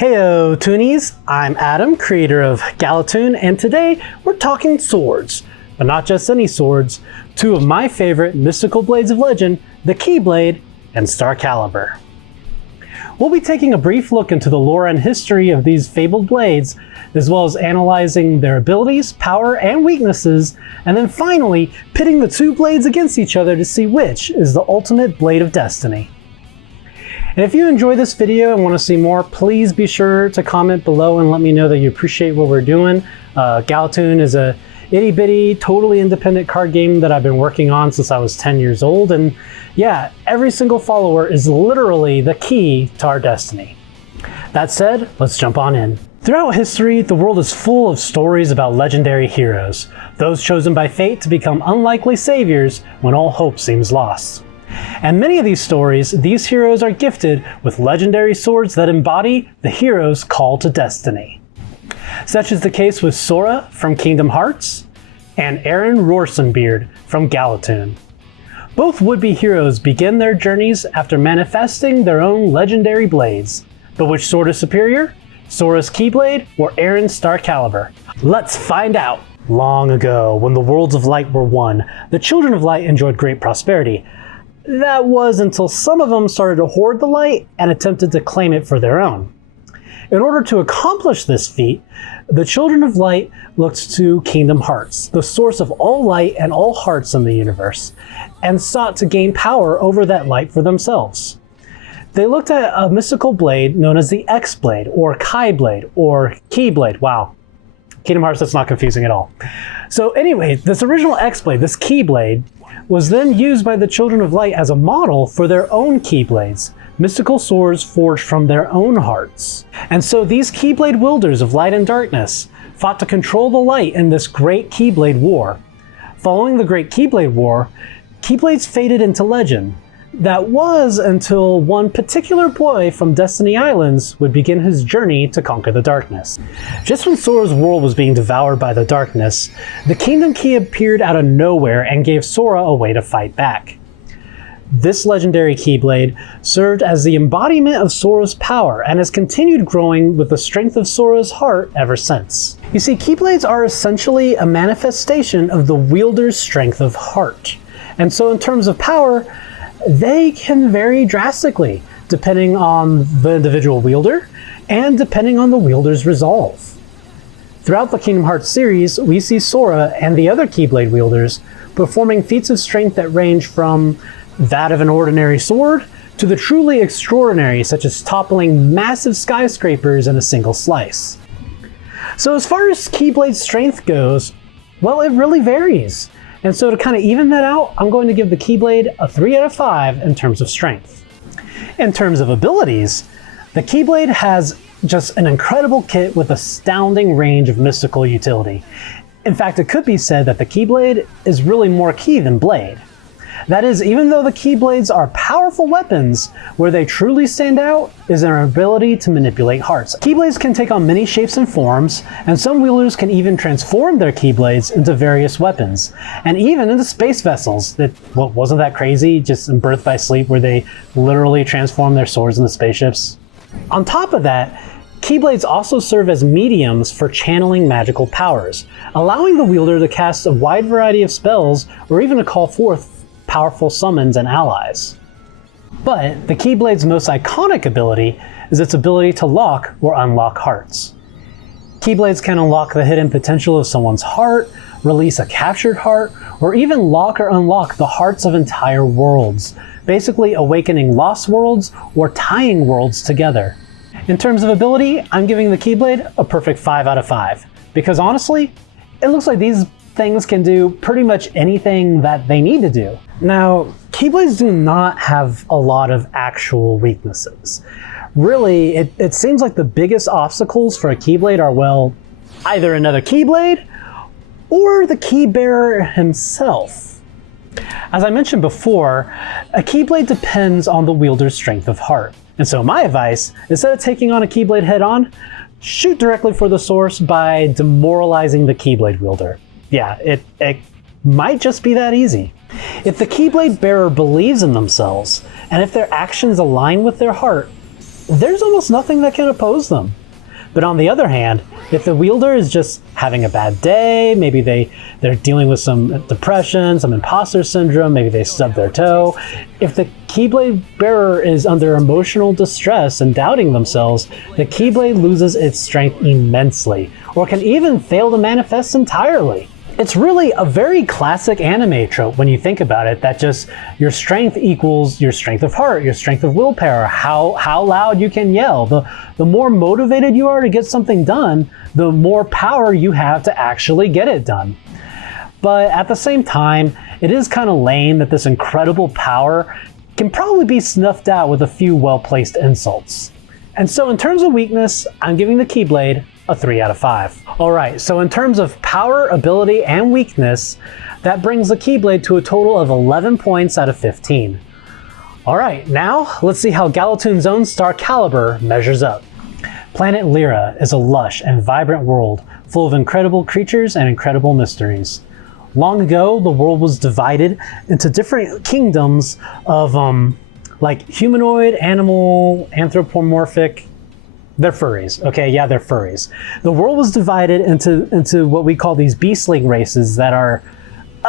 Heyo Toonies, I'm Adam, creator of Galatune, and today we're talking swords. But not just any swords, two of my favorite mystical blades of legend, the Keyblade and Starcalibur. We'll be taking a brief look into the lore and history of these fabled blades, as well as analyzing their abilities, power, and weaknesses, and then finally pitting the two blades against each other to see which is the ultimate blade of destiny. And if you enjoy this video and want to see more, please be sure to comment below and let me know that you appreciate what we're doing. Galatune is a itty bitty, totally independent card game that I've been working on since I was 10 years old. And yeah, every single follower is literally the key to our destiny. That said, let's jump on in. Throughout history, the world is full of stories about legendary heroes, those chosen by fate to become unlikely saviors when all hope seems lost. And many of these stories, these heroes are gifted with legendary swords that embody the hero's call to destiny. Such is the case with Sora from Kingdom Hearts and Aaron Roarsenbeard from Galatune. Both would-be heroes begin their journeys after manifesting their own legendary blades. But which sword is superior? Sora's Keyblade or Aaron's Starcalibur? Let's find out! Long ago, when the worlds of light were one, the children of light enjoyed great prosperity. That was until some of them started to hoard the light and attempted to claim it for their own. In order to accomplish this feat, the Children of Light looked to Kingdom Hearts, the source of all light and all hearts in the universe, and sought to gain power over that light for themselves. They looked at a mystical blade known as the X-Blade, or Keyblade, or Keyblade. Wow. Kingdom Hearts, that's not confusing at all. So anyway, this original X-Blade, this Keyblade, was then used by the Children of Light as a model for their own Keyblades, mystical swords forged from their own hearts. And so these Keyblade wielders of light and darkness fought to control the light in this great Keyblade War. Following the Great Keyblade War, Keyblades faded into legend. That was until one particular boy from Destiny Islands would begin his journey to conquer the darkness. Just when Sora's world was being devoured by the darkness, the Kingdom Key appeared out of nowhere and gave Sora a way to fight back. This legendary Keyblade served as the embodiment of Sora's power and has continued growing with the strength of Sora's heart ever since. You see, Keyblades are essentially a manifestation of the wielder's strength of heart. And so in terms of power, they can vary drastically depending on the individual wielder and depending on the wielder's resolve. Throughout the Kingdom Hearts series, we see Sora and the other Keyblade wielders performing feats of strength that range from that of an ordinary sword to the truly extraordinary, such as toppling massive skyscrapers in a single slice. So as far as Keyblade strength goes, well, it really varies. And so to kind of even that out, I'm going to give the Keyblade a 3 out of 5 in terms of strength. In terms of abilities, the Keyblade has just an incredible kit with astounding range of mystical utility. In fact, it could be said that the Keyblade is really more key than blade. That is, even though the Keyblades are powerful weapons, where they truly stand out is their ability to manipulate hearts. Keyblades can take on many shapes and forms, and some wielders can even transform their Keyblades into various weapons, and even into space vessels. Wasn't that crazy, just in Birth by Sleep, where they literally transform their swords into spaceships? On top of that, Keyblades also serve as mediums for channeling magical powers, allowing the wielder to cast a wide variety of spells or even to call forth powerful summons and allies. But the Keyblade's most iconic ability is its ability to lock or unlock hearts. Keyblades can unlock the hidden potential of someone's heart, release a captured heart, or even lock or unlock the hearts of entire worlds, basically awakening lost worlds or tying worlds together. In terms of ability, I'm giving the Keyblade a perfect 5 out of 5, because honestly, it looks like these things can do pretty much anything that they need to do. Now, Keyblades do not have a lot of actual weaknesses. Really, it seems like the biggest obstacles for a Keyblade are, well, either another Keyblade or the Keybearer himself. As I mentioned before, a Keyblade depends on the wielder's strength of heart. And so my advice, instead of taking on a Keyblade head on, shoot directly for the source by demoralizing the Keyblade wielder. Yeah, it might just be that easy. If the Keyblade bearer believes in themselves, and if their actions align with their heart, there's almost nothing that can oppose them. But on the other hand, if the wielder is just having a bad day, maybe they're dealing with some depression, some imposter syndrome, maybe they stubbed their toe. If the Keyblade bearer is under emotional distress and doubting themselves, the Keyblade loses its strength immensely, or can even fail to manifest entirely. It's really a very classic anime trope when you think about it, that just your strength equals your strength of heart, your strength of willpower, how loud you can yell. The more motivated you are to get something done, the more power you have to actually get it done. But at the same time, it is kind of lame that this incredible power can probably be snuffed out with a few well-placed insults. And so in terms of weakness, I'm giving the Keyblade a 3 out of 5. Alright, so in terms of power, ability, and weakness, that brings the Keyblade to a total of 11 points out of 15. Alright, now let's see how Galatune's own Starcalibur measures up. Planet Lyra is a lush and vibrant world full of incredible creatures and incredible mysteries. Long ago, the world was divided into different kingdoms of like humanoid, animal, anthropomorphic. They're furries. Okay, yeah, they're furries. The world was divided into what we call these beastling races that are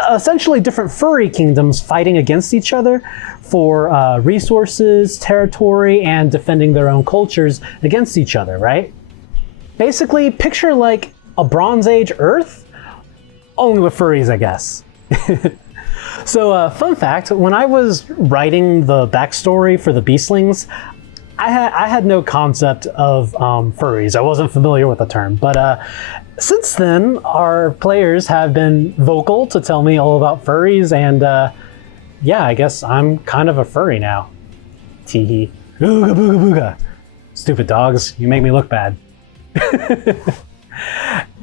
essentially different furry kingdoms fighting against each other for resources, territory, and defending their own cultures against each other, right? Basically, picture like a Bronze Age Earth, only with furries, I guess. So, fun fact, when I was writing the backstory for the beastlings, I had no concept of furries. I wasn't familiar with the term, but since then, our players have been vocal to tell me all about furries, and yeah, I guess I'm kind of a furry now. Teehee. Ooga booga booga. Stupid dogs, you make me look bad.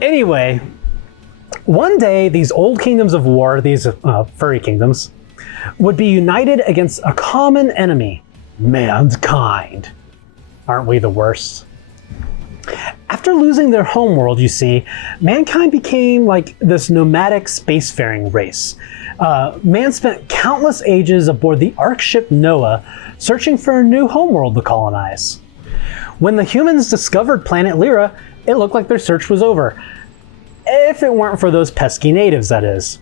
Anyway, one day these old kingdoms of war, these furry kingdoms, would be united against a common enemy. Mankind. Aren't we the worst? After losing their homeworld, you see, mankind became like this nomadic spacefaring race. Man spent countless ages aboard the Ark ship Noah, searching for a new homeworld to colonize. When the humans discovered planet Lyra, it looked like their search was over. If it weren't for those pesky natives, that is.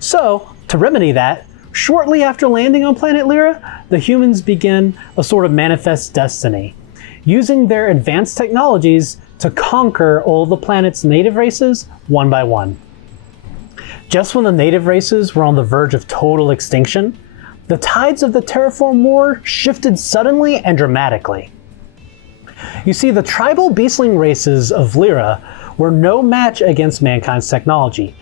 So, to remedy that, shortly after landing on planet Lyra, the humans begin a sort of manifest destiny, using their advanced technologies to conquer all the planet's native races one by one. Just when the native races were on the verge of total extinction, the tides of the terraform war shifted suddenly and dramatically. You see, the tribal beastling races of Lyra were no match against mankind's technology.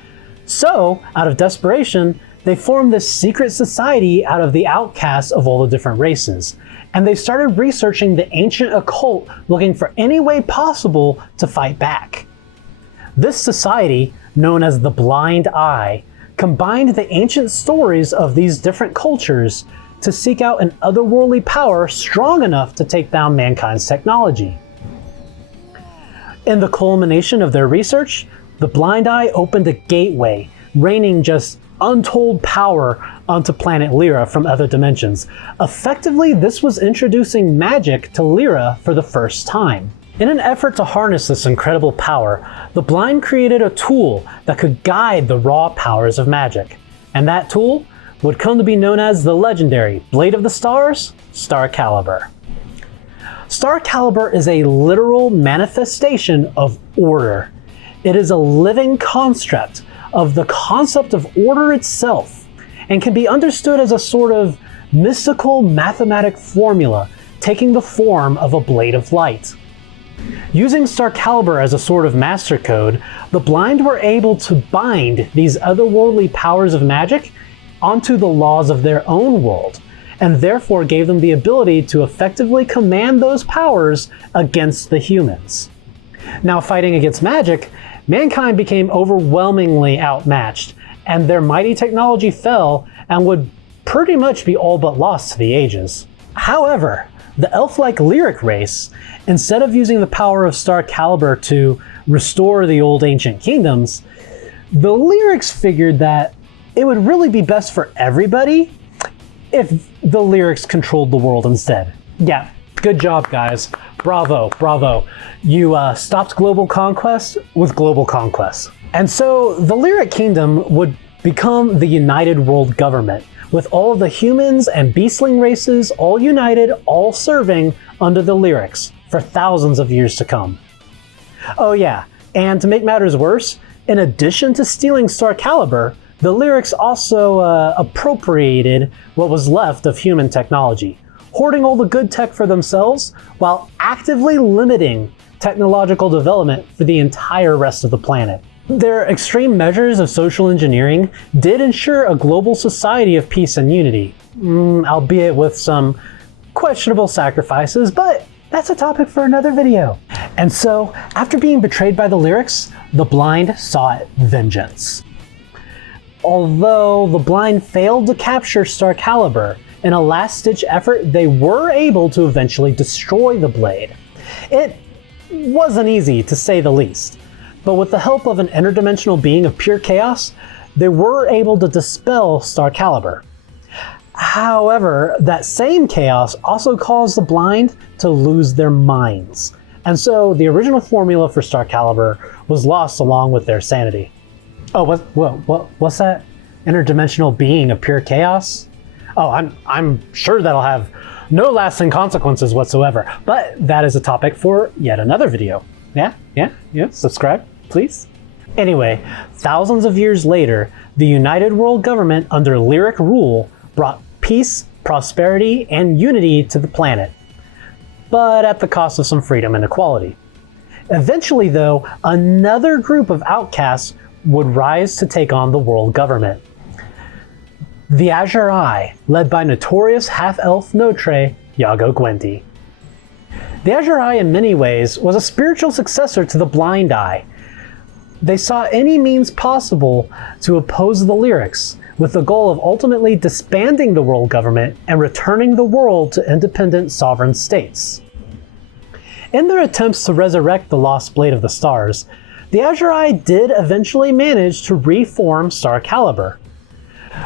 So, out of desperation, they formed this secret society out of the outcasts of all the different races, and they started researching the ancient occult, looking for any way possible to fight back. This society, known as the Blind Eye, combined the ancient stories of these different cultures to seek out an otherworldly power strong enough to take down mankind's technology. In the culmination of their research, the Blind Eye opened a gateway, raining just untold power onto planet Lyra from other dimensions. Effectively, this was introducing magic to Lyra for the first time. In an effort to harness this incredible power, the Blind created a tool that could guide the raw powers of magic. And that tool would come to be known as the legendary Blade of the Stars, Starcalibur. Starcalibur is a literal manifestation of order. It is a living construct of the concept of order itself, and can be understood as a sort of mystical mathematic formula taking the form of a blade of light. Using Starcalibur as a sort of master code, the Blind were able to bind these otherworldly powers of magic onto the laws of their own world, and therefore gave them the ability to effectively command those powers against the humans. Now, fighting against magic, mankind became overwhelmingly outmatched, and their mighty technology fell and would pretty much be all but lost to the ages. However, the elf-like lyric race, instead of using the power of Starcalibur to restore the old ancient kingdoms, the lyrics figured that it would really be best for everybody if the lyrics controlled the world instead. Yeah, Good job, guys. Bravo, bravo. You stopped global conquest with global conquest. And so the Lyric Kingdom would become the united world government, with all of the humans and beastling races all united, all serving under the Lyrics for thousands of years to come. Oh yeah, and to make matters worse, in addition to stealing Starcalibur, the Lyrics also appropriated what was left of human technology, hoarding all the good tech for themselves while actively limiting technological development for the entire rest of the planet. Their extreme measures of social engineering did ensure a global society of peace and unity, albeit with some questionable sacrifices, but that's a topic for another video. And so, after being betrayed by the Lyrics, the Blind sought vengeance. Although the Blind failed to capture Starcalibur, in a last-ditch effort, they were able to eventually destroy the blade. It wasn't easy, to say the least, but with the help of an interdimensional being of pure chaos, they were able to dispel Starcalibur. However, that same chaos also caused the Blind to lose their minds, and so the original formula for Starcalibur was lost along with their sanity. Oh, what's that? Interdimensional being of pure chaos? Oh, I'm sure that'll have no lasting consequences whatsoever, but that is a topic for yet another video. Yeah, subscribe, please. Anyway, thousands of years later, the United World Government under Lyric rule brought peace, prosperity, and unity to the planet, but at the cost of some freedom and equality. Eventually, though, another group of outcasts would rise to take on the world government. The Azure Eye, led by notorious half-elf Notre, Iago Gwenti. The Azure Eye in many ways was a spiritual successor to the Blind Eye. They sought any means possible to oppose the Lyrics, with the goal of ultimately disbanding the world government and returning the world to independent sovereign states. In their attempts to resurrect the lost Blade of the Stars, the Azure Eye did eventually manage to reform Starcalibur.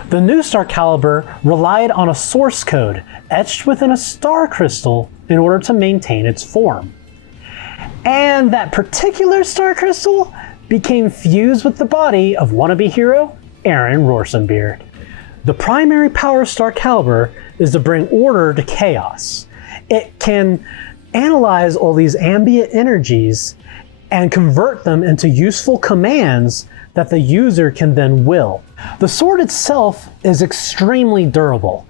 The new Starcalibur relied on a source code etched within a star crystal in order to maintain its form. And that particular star crystal became fused with the body of wannabe hero Aaron Rorsenbeard. The primary power of Starcalibur is to bring order to chaos. It can analyze all these ambient energies and convert them into useful commands that the user can then will. The sword itself is extremely durable,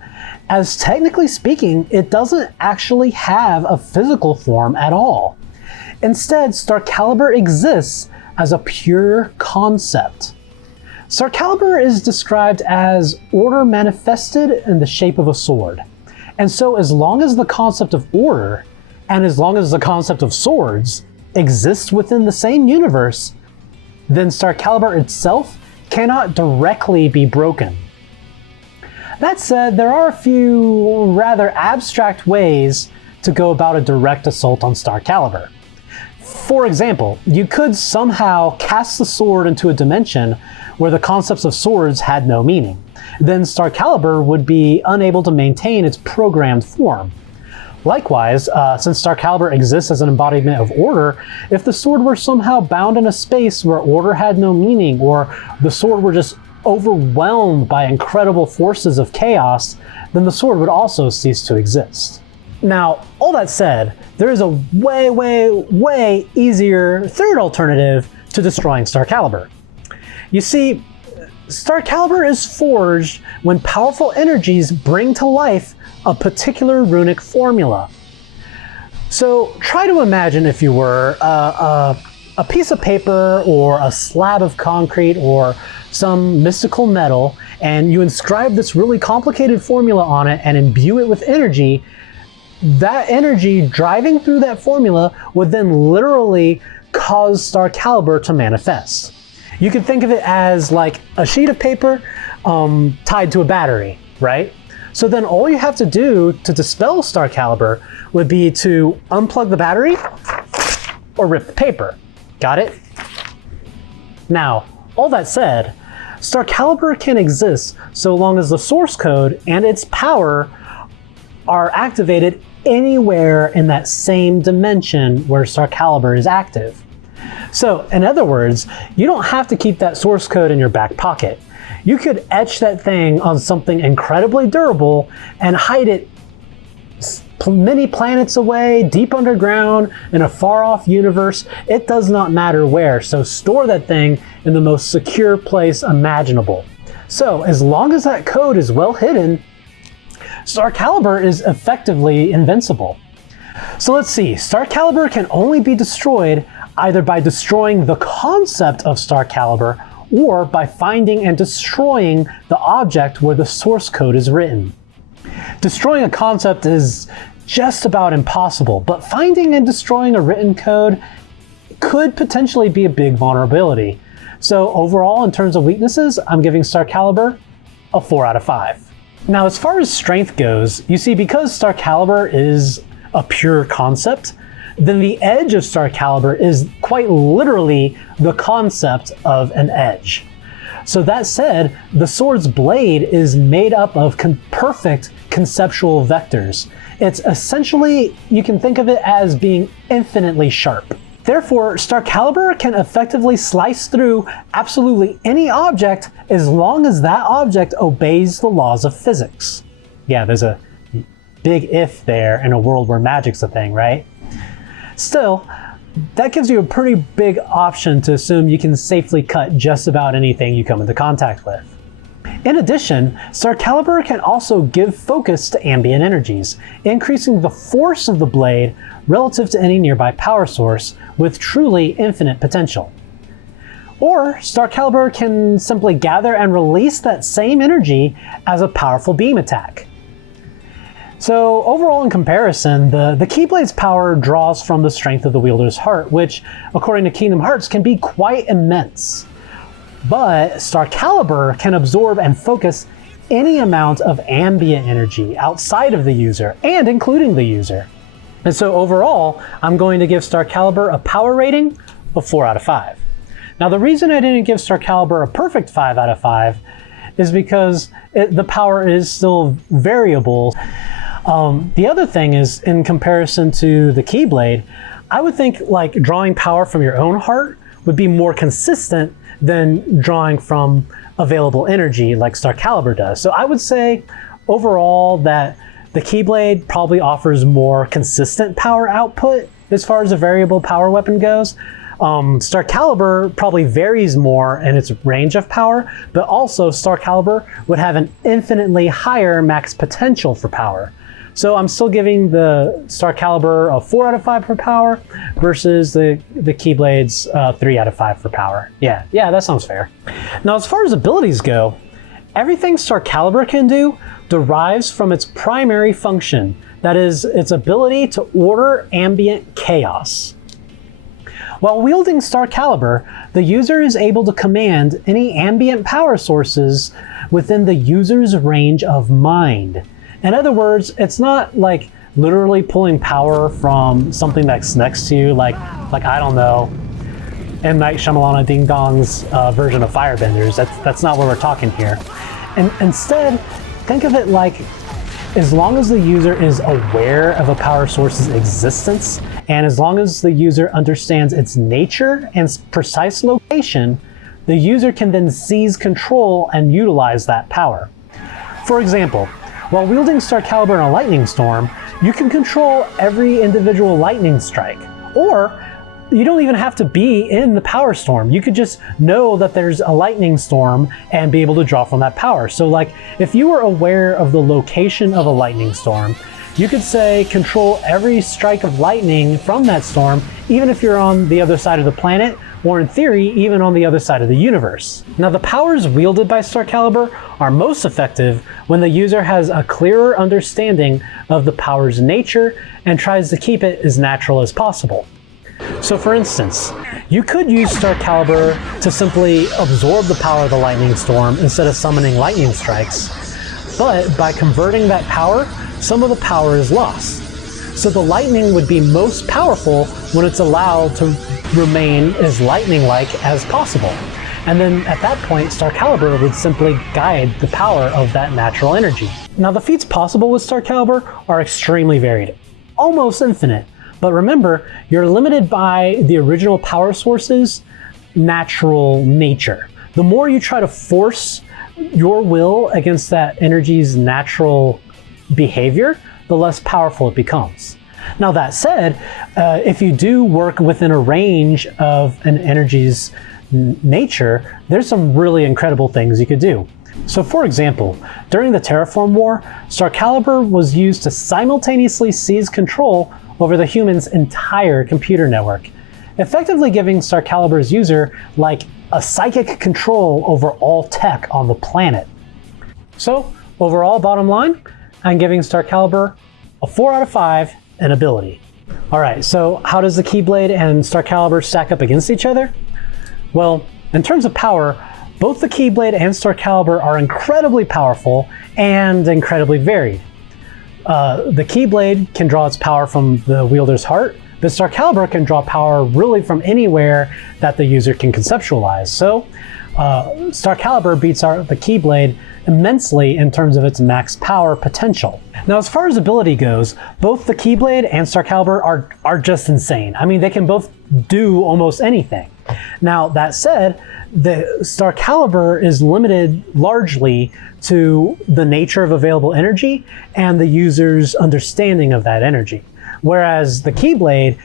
as technically speaking, it doesn't actually have a physical form at all. Instead, Starcalibur exists as a pure concept. Starcalibur is described as order manifested in the shape of a sword. And so as long as the concept of order, and as long as the concept of swords, exists within the same universe, then Starcalibur itself cannot directly be broken. That said, there are a few rather abstract ways to go about a direct assault on Starcalibur. For example, you could somehow cast the sword into a dimension where the concepts of swords had no meaning. Then Starcalibur would be unable to maintain its programmed form. Likewise, since Starcalibur exists as an embodiment of order, if the sword were somehow bound in a space where order had no meaning, or the sword were just overwhelmed by incredible forces of chaos, then the sword would also cease to exist. Now, all that said, there is a way easier third alternative to destroying Starcalibur. You see, Starcalibur is forged when powerful energies bring to life a particular runic formula. So try to imagine, if you were, a piece of paper or a slab of concrete or some mystical metal, and you inscribe this really complicated formula on it and imbue it with energy. That energy driving through that formula would then literally cause Starcalibur to manifest. You can think of it as like a sheet of paper tied to a battery, right? So then all you have to do to dispel Starcalibur would be to unplug the battery or rip the paper. Got it? Now, all that said, Starcalibur can exist so long as the source code and its power are activated anywhere in that same dimension where Starcalibur is active. So, in other words, you don't have to keep that source code in your back pocket. You could etch that thing on something incredibly durable and hide it many planets away, deep underground, in a far-off universe. It does not matter where, so store that thing in the most secure place imaginable. So, as long as that code is well hidden, Starcalibur is effectively invincible. So let's see, Starcalibur can only be destroyed either by destroying the concept of Starcalibur or by finding and destroying the object where the source code is written. Destroying a concept is just about impossible, but finding and destroying a written code could potentially be a big vulnerability. So overall, in terms of weaknesses, I'm giving Starcalibur a 4 out of 5. Now, as far as strength goes, you see, because Starcalibur is a pure concept, then the edge of Starcalibur is quite literally the concept of an edge. So that said, the sword's blade is made up of perfect conceptual vectors. It's essentially, you can think of it as being infinitely sharp. Therefore, Starcalibur can effectively slice through absolutely any object as long as that object obeys the laws of physics. Yeah, there's a big if there in a world where magic's a thing, right? Still, that gives you a pretty big option to assume you can safely cut just about anything you come into contact with. In addition, Starcalibur can also give focus to ambient energies, increasing the force of the blade relative to any nearby power source with truly infinite potential. Or Starcalibur can simply gather and release that same energy as a powerful beam attack. So overall, in comparison, the Keyblade's power draws from the strength of the wielder's heart, which, according to Kingdom Hearts, can be quite immense. But Starcalibur can absorb and focus any amount of ambient energy outside of the user, and including the user. And so overall, I'm going to give Starcalibur a power rating of 4 out of 5. Now, the reason I didn't give Starcalibur a perfect 5 out of 5 is because the power is still variable. The other thing is, in comparison to the Keyblade, I would think like drawing power from your own heart would be more consistent than drawing from available energy like Starcalibur does. So I would say overall that the Keyblade probably offers more consistent power output as far as a variable power weapon goes. Starcalibur probably varies more in its range of power, but also Starcalibur would have an infinitely higher max potential for power. So I'm still giving the Starcalibur a 4 out of 5 for power versus the Keyblade's 3 out of 5 for power. Yeah, that sounds fair. Now, as far as abilities go, everything Starcalibur can do derives from its primary function, that is, its ability to order ambient chaos. While wielding Starcalibur, the user is able to command any ambient power sources within the user's range of mind. In other words, it's not like literally pulling power from something that's next to you, like I don't know, M. Night Shyamalan Ding Dong's version of Firebenders. That's not what we're talking here. And instead, think of it like, as long as the user is aware of a power source's existence, and as long as the user understands its nature and precise location, the user can then seize control and utilize that power. For example, while wielding Starcalibur in a lightning storm, you can control every individual lightning strike. Or you don't even have to be in the power storm. You could just know that there's a lightning storm and be able to draw from that power. So like, if you were aware of the location of a lightning storm, you could say control every strike of lightning from that storm, even if you're on the other side of the planet, or in theory, even on the other side of the universe. Now, the powers wielded by Starcalibur are most effective when the user has a clearer understanding of the power's nature and tries to keep it as natural as possible. So for instance, you could use Starcalibur to simply absorb the power of the lightning storm instead of summoning lightning strikes, but by converting that power, some of the power is lost. So the lightning would be most powerful when it's allowed to remain as lightning-like as possible. And then at that point, Starcalibur would simply guide the power of that natural energy. Now, the feats possible with Starcalibur are extremely varied. almost infinite. But remember, you're limited by the original power source's natural nature. The more you try to force your will against that energy's natural behavior, the less powerful it becomes. Now that said, if you do work within a range of an energy's nature, there's some really incredible things you could do. So for example, during the Terraform War, Starcalibur was used to simultaneously seize control over the human's entire computer network, effectively giving Starcalibur's user like a psychic control over all tech on the planet. So overall, bottom line, I'm giving Starcalibur a 4 out of 5 in ability. All right, so how does the Keyblade and Starcalibur stack up against each other? Well, in terms of power, both the Keyblade and Starcalibur are incredibly powerful and incredibly varied. The Keyblade can draw its power from the wielder's heart, but Starcalibur can draw power really from anywhere that the user can conceptualize. So Starcalibur beats the Keyblade immensely in terms of its max power potential. Now, as far as ability goes, both the Keyblade and Starcalibur are just insane. I mean, they can both do almost anything. Now, that said, the Starcalibur is limited largely to the nature of available energy and the user's understanding of that energy. Whereas the Keyblade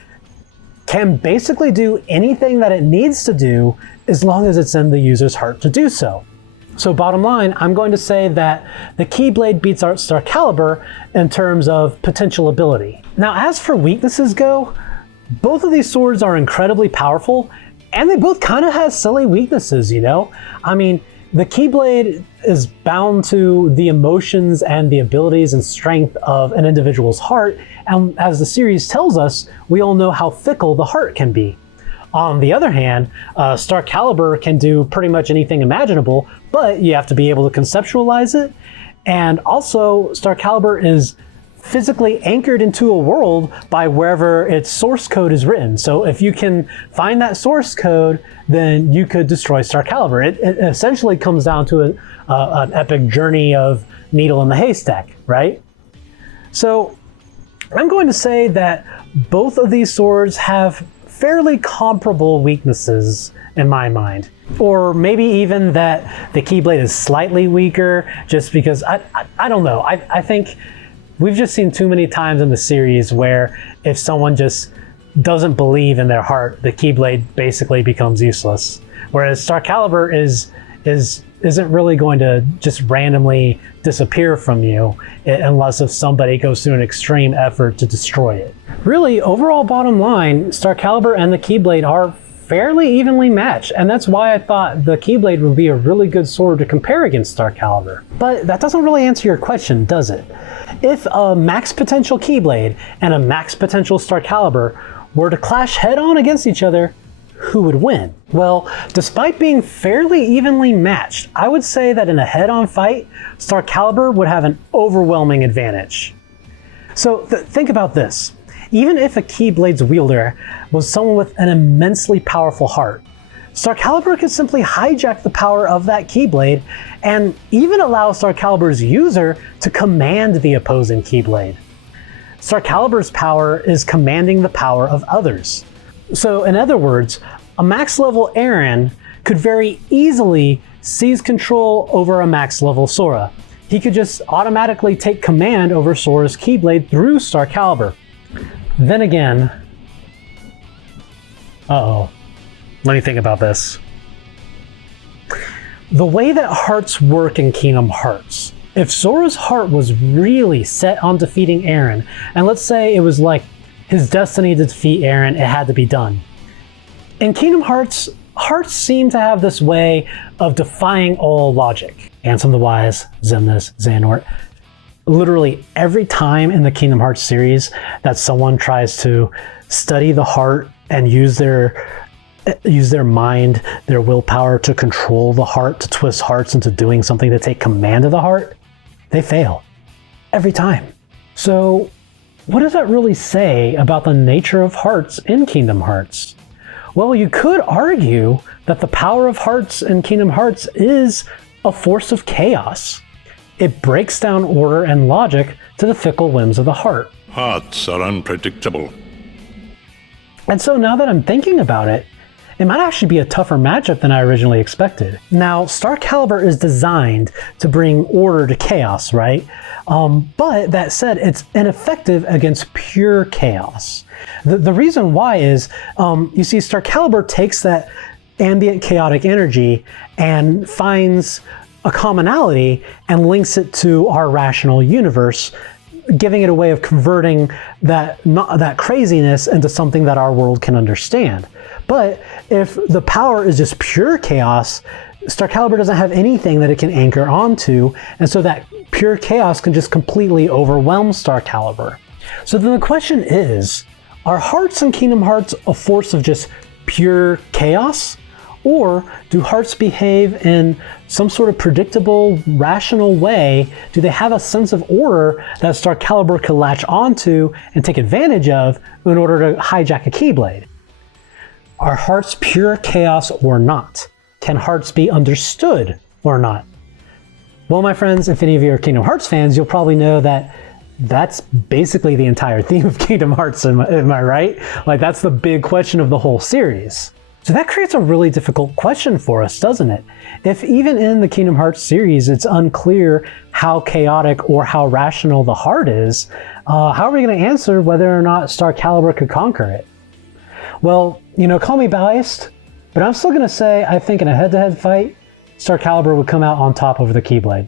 can basically do anything that it needs to do as long as it's in the user's heart to do so. So bottom line, I'm going to say that the Keyblade beats our Starcalibur in terms of potential ability. Now, as for weaknesses go, both of these swords are incredibly powerful, and they both kind of have silly weaknesses, you know? I mean, the Keyblade is bound to the emotions and the abilities and strength of an individual's heart, and as the series tells us, we all know how fickle the heart can be. On the other hand, Starcalibur can do pretty much anything imaginable, but you have to be able to conceptualize it, and also Starcalibur is physically anchored into a world by wherever its source code is written. So if you can find that source code, then you could destroy Starcalibur. It essentially comes down to an epic journey of needle in the haystack, right? So I'm going to say that both of these swords have fairly comparable weaknesses in my mind. Or maybe even that the Keyblade is slightly weaker just because, I don't know. I think we've just seen too many times in the series where if someone just doesn't believe in their heart, the Keyblade basically becomes useless. Whereas Starcalibur isn't really going to just randomly disappear from you unless if somebody goes through an extreme effort to destroy it. Really, overall bottom line, Starcalibur and the Keyblade are fairly evenly matched, and that's why I thought the Keyblade would be a really good sword to compare against Starcalibur. But that doesn't really answer your question, does it? If a max potential Keyblade and a max potential Starcalibur were to clash head-on against each other, who would win? Well, despite being fairly evenly matched, I would say that in a head-on fight, Starcalibur would have an overwhelming advantage. So think about this. Even if a Keyblade's wielder was someone with an immensely powerful heart, Starcalibur could simply hijack the power of that Keyblade and even allow Starcalibur's user to command the opposing Keyblade. Starcalibur's power is commanding the power of others. So in other words, a max level Aaron could very easily seize control over a max level Sora. He could just automatically take command over Sora's Keyblade through Starcalibur. Then again, let me think about this. The way that hearts work in Kingdom Hearts, if Sora's heart was really set on defeating Aaron, and let's say it was like his destiny to defeat Aaron, it had to be done. In Kingdom Hearts, hearts seem to have this way of defying all logic. Ansem the Wise, Xemnas, Xehanort. Literally every time in the Kingdom Hearts series that someone tries to study the heart and use their mind, their willpower to control the heart, to twist hearts into doing something to take command of the heart, they fail. Every time. So what does that really say about the nature of hearts in Kingdom Hearts? Well, you could argue that the power of hearts in Kingdom Hearts is a force of chaos. It breaks down order and logic to the fickle whims of the heart. Hearts are unpredictable. And so now that I'm thinking about it, it might actually be a tougher matchup than I originally expected. Now, Starcalibur is designed to bring order to chaos, right? But that said, it's ineffective against pure chaos. The reason why is, you see, Starcalibur takes that ambient chaotic energy and finds a commonality and links it to our rational universe, giving it a way of converting that craziness into something that our world can understand. But if the power is just pure chaos, Starcalibur doesn't have anything that it can anchor onto, and so that pure chaos can just completely overwhelm Starcalibur. So then the question is, are hearts in Kingdom Hearts a force of just pure chaos? Or do hearts behave in some sort of predictable, rational way? Do they have a sense of order that Starcalibur could latch onto and take advantage of in order to hijack a Keyblade? Are hearts pure chaos or not? Can hearts be understood or not? Well, my friends, if any of you are Kingdom Hearts fans, you'll probably know that that's basically the entire theme of Kingdom Hearts, am I right? Like, that's the big question of the whole series. So that creates a really difficult question for us, doesn't it? If even in the Kingdom Hearts series, it's unclear how chaotic or how rational the heart is, how are we going to answer whether or not Starcalibur could conquer it? Well, you know, call me biased, but I'm still going to say I think in a head-to-head fight, Starcalibur would come out on top over the Keyblade.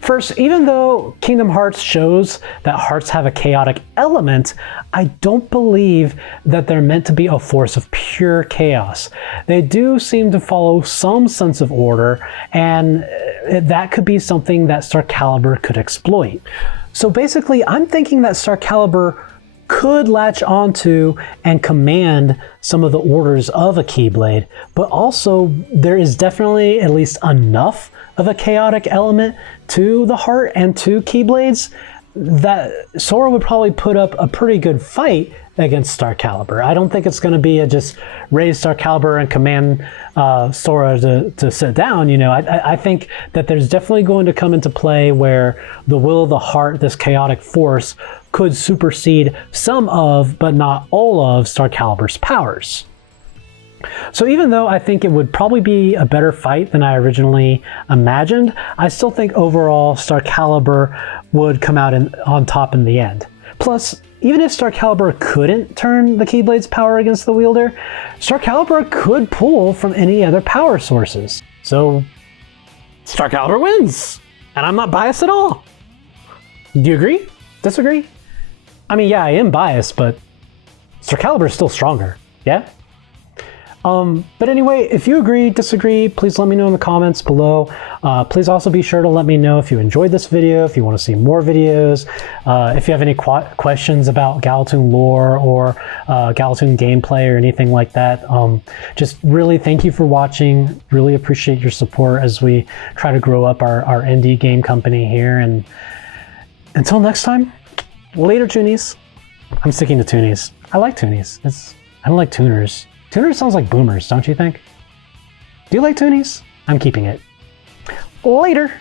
First, even though Kingdom Hearts shows that hearts have a chaotic element, I don't believe that they're meant to be a force of pure chaos. They do seem to follow some sense of order, and that could be something that Starcalibur could exploit. So basically, I'm thinking that Starcalibur could latch onto and command some of the orders of a Keyblade, but also there is definitely at least enough of a chaotic element to the heart and to Keyblades that Sora would probably put up a pretty good fight against Starcalibur. I don't think it's going to be a just raise Starcalibur and command Sora to sit down. You know, I think that there's definitely going to come into play where the will of the heart, this chaotic force, could supersede some of, but not all of, Starcalibur's powers. So even though I think it would probably be a better fight than I originally imagined, I still think overall Starcalibur would come out on top in the end. Plus, even if Starcalibur couldn't turn the Keyblade's power against the wielder, Starcalibur could pull from any other power sources. So Starcalibur wins, and I'm not biased at all. Do you agree? Disagree? I mean, yeah, I am biased, but Starcalibur is still stronger, yeah? But anyway, if you agree, disagree, please let me know in the comments below. Please also be sure to let me know if you enjoyed this video, if you want to see more videos, if you have any questions about Galatune lore or Galatune gameplay or anything like that. Just really thank you for watching. Really appreciate your support as we try to grow up our indie game company here. And until next time, later, Toonies. I'm sticking to Toonies. I like Toonies. I don't like tuners. Tuners sounds like boomers, don't you think? Do you like Toonies? I'm keeping it. Later!